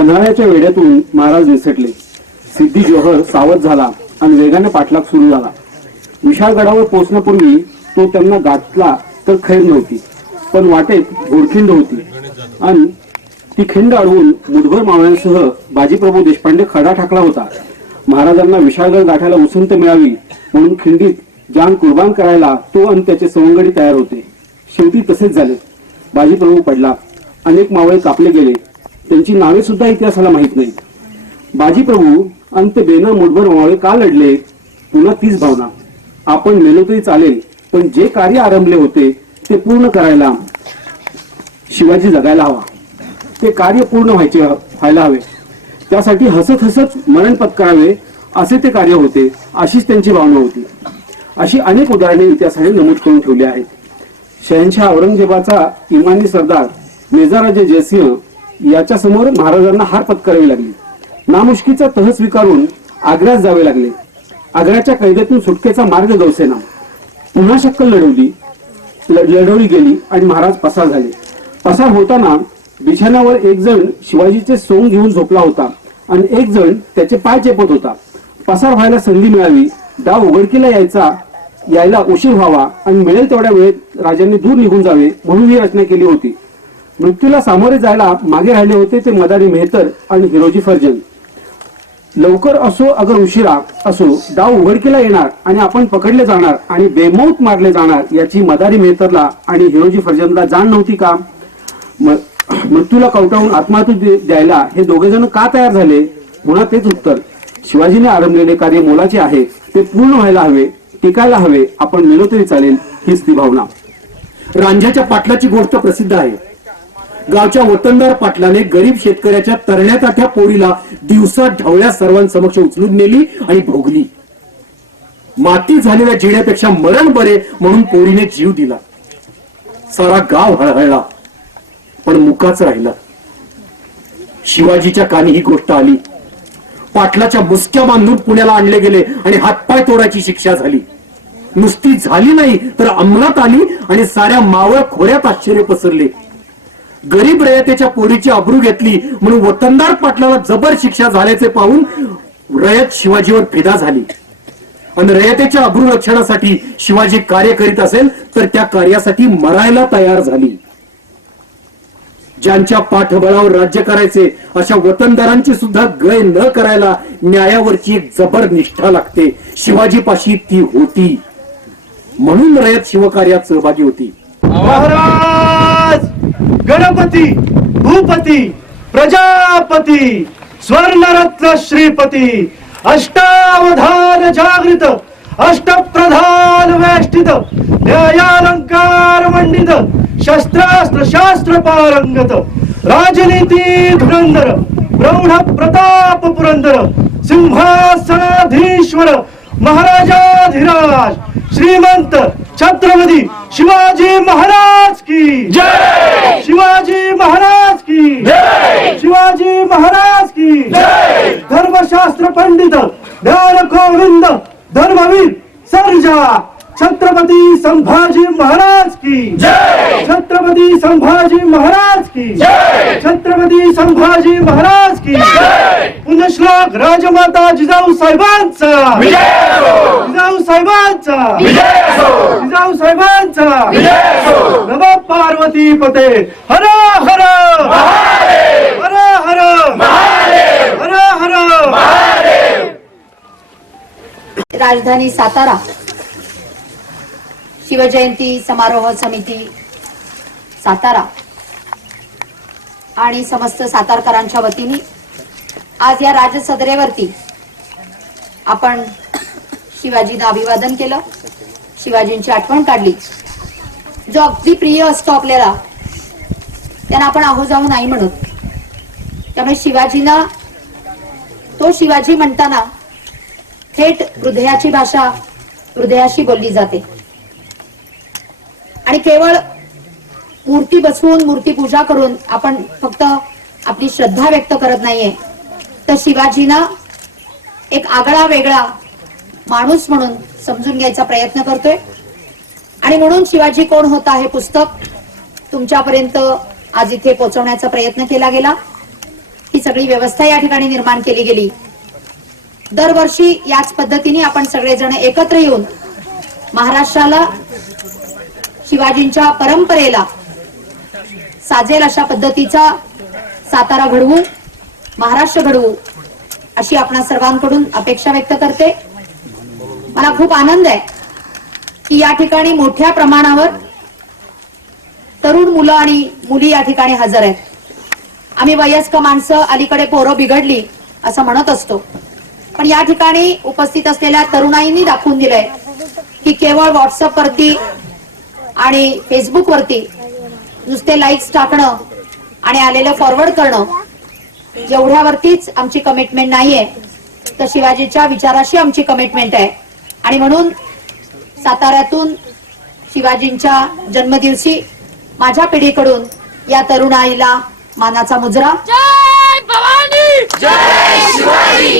पन्हाळ्याच्या वेड्यातून महाराज निसटले सिद्धी जोहर सावध झाला आणि वेगाने पाठलाग सुरू झाला. विशाळगडावर पोहोचण्यापूर्वी तो त्यांना गाठला तर खैर नव्हती पण वाटेत घोडखिंड होती. आणि ती खिंड अडवून मुठभर मावळ्यांसह बाजीप्रभू देशपांडे खडा ठाकला होता. महाराजांना विशाळगड गाठायला उसंत मिळावी म्हणून खिंडीत जान कुर्बान करायला तो आणि त्याचे सवंगडी तयार होते. शेवटी तसेच झाले. बाजीप्रभू पडला. अनेक मावळे कापले गेले. त्यांची नावे सुद्धा इतिहासाला माहीत नाही बाजीप्रभू अंत बेना मुठभर मावळे का लढले? पुन्हा तीच भावना. आपण मेलो तरी चालेल पण जे कार्य आरंभले होते ते पूर्ण करायला शिवाजी जगायला हवा. ते कार्य पूर्ण व्हायचे व्हायला हवे. त्यासाठी हसत हसत मरण पत्करावे असे ते कार्य होते अशीच त्यांची भावना होती. अशी अनेक उदाहरणे इतिहासाने नमूद करून ठेवली आहेत. शहनशाह औरंगजेबाचा इमानी सरदार मेजाराजे जयसिंह याच्या समोर महाराजांना हार पत्करावी लागली. नामुष्कीचा तह स्वीकारून आग्र्यात जावे लागले. आग्र्याच्या कैद्यातून सुटकेचा मार्ग गवसेना पुन्हा शक्कल लढवली. लढवली गेली आणि महाराज पसार झाले. पसार होताना बिछाण्यावर एक जण शिवाजीचे सोंग घेऊन झोपला होता आणि एक जण त्याचे पाय चेपत होता. पसार व्हायला संधी मिळावी डाव उघडकीला यायचा यायला उशीर व्हावा आणि मिळेल तेवढ्या वेळेत राजांनी दूर निघून जावे म्हणून ही रचना केली होती. मृत्यूला सामोरे जायला मागे राहिले होते ते मदारी मेहतर आणि हिरोजी फर्जन. लवकर असो अगर उशिरा असो डाव उघडकीला येणार आणि आपण पकडले जाणार आणि बेमौत मारले जाणार याची मदारी मेहतरला आणि हिरोजी फर्जनला जाण नव्हती का? मृत्यूला कवटाळून आत्महत्या द्यायला हे दोघे जण का तयार झाले? पुन्हा तेच उत्तर. शिवाजीने आरंभलेले कार्य मोलाचे आहे ते पूर्ण व्हायला हवे टिकायला हवे आपण मिळलो तरी चालेल हीच ती भावना. रांझ्याच्या पाटलाची गोष्ट प्रसिद्ध आहे. गावच्या वतनदार पाटलाने गरीब शेतकऱ्याच्या तरण्याताठ्या पोरीला दिवसा ढवळ्या सर्वांसमक्ष उचलून नेली आणि भोगली. माती झालेल्या जिण्यापेक्षा मरण बरे म्हणून पोरीने जीव दिला. सारा गाव हळहळला पण मुकाच राहिला. शिवाजीच्या कानी ही गोष्ट आली. पाटलाच्या मुसक्या बांधून पुण्याला आणले गेले आणि हातपाय तोडायची शिक्षा झाली. नुसती झाली नाही तर अंमलात आली आणि साऱ्या मावळ खोऱ्यात आश्चर्य पसरले. गरीब रयतेच्या पोरीची अब्रू घेतली म्हणून वतनदार पाटलाला जबर शिक्षा झाल्याचे पाहून रयत शिवाजीवर फिदा झाली. आणि रयतेच्या अब्रू रक्षणासाठी शिवाजी कार्य करीत असेल तर त्या कार्यासाठी मरायला तयार झाली. ज्यांच्या पाठबळावर राज्य करायचे अशा वतनदारांची सुद्धा गय न करायला न्यायावरची एक जबर निष्ठा लागते. शिवाजीपाशी ती होती. म्हणून रयत शिवकार्यात सहभागी होती. महाराज गणपती भूपती प्रजापती स्वर्णरत्न श्रीपती अष्टावधान जागृत अष्टप्रधान वेष्टित न्यायालंकार मंडित शस्त्रास्त्र शास्त्र पारंगत राजनीती धुरंधर ब्रह्म प्रताप पुरंदर सिंहासनाधीश्वर महाराजाधिराज श्रीमंत छत्रपती शिवाजी महाराज की जय! शिवाजी महाराज की. जय! शिवाजी महाराज की. जय! धर्मशास्त्र पंडित ज्ञान गोविंद धर्मवीर सर्जा छत्रपती संभाजी महाराज की. जय! छत्रपती संभाजी महाराज की. जय! छत्रपती संभाजी महाराज की. जय! पुण्यश्लोक राजमाता जिजाऊ साहेबांचा. जिजाऊ साहेबांचा. जिजाऊ साहेबांचा. नम पार्वती पते. हर हर. हर हर. हर हर. राजधानी सातारा. शिवजयंती समारोह समिती सातारा. आणि समस्त सातारकरांच्या वतीने आज या राजसदरेवरती आपण शिवाजींना अभिवादन केलं. शिवाजींची आठवण काढली. जो अगदी प्रिय असतो आपल्याला त्यांना आपण आहो जाऊ नाही म्हणत. त्यामुळे शिवाजींना तो शिवाजी म्हणताना थेट हृदयाची भाषा हृदयाशी बोलली जाते. आणि केवळ मूर्ती बसवून मूर्ती पूजा करून आपण फक्त आपली श्रद्धा व्यक्त करत नाहीये. तर शिवाजीना एक आगळा वेगळा माणूस म्हणून समजून घ्यायचा प्रयत्न करतोय. आणि म्हणून शिवाजी कोण होता हे पुस्तक? तुमच्यापर्यंत आज इथे पोहोचवण्याचा प्रयत्न केला गेला. ही सगळी व्यवस्था या ठिकाणी निर्माण केली गेली. दरवर्षी याच पद्धतीने आपण सगळेजण एकत्र येऊन महाराष्ट्राला शिवाजींच्या परंपरेला साजेल अशा पद्धतीचा सातारा घडवू. महाराष्ट्र घडवू अशी आपणा सर्वांकडून अपेक्षा व्यक्त करते. मला खूप आनंद आहे की या ठिकाणी मोठ्या प्रमाणावर तरुण मुलं आणि मुली या ठिकाणी हजर आहेत. आम्ही वयस्क माणसं अलीकडे पोरं बिघडली असं म्हणत असतो. पण या ठिकाणी उपस्थित असलेल्या तरुणाईंनी दाखवून दिलंय की केवळ व्हॉट्सअपवरती आणि फेसबुक वरती नुसते लाईक्स टाकणं आणि आलेलं फॉरवर्ड करणं जेवढ्यावरतीच आमची कमिटमेंट नाहीये तर शिवाजीच्या विचाराशी आमची कमिटमेंट आहे. आणि म्हणून साताऱ्यातून शिवाजींच्या जन्मदिवशी माझ्या पिढीकडून या तरुणाईला मानाचा मुजरा. जय भवानी! जय शिवाजी!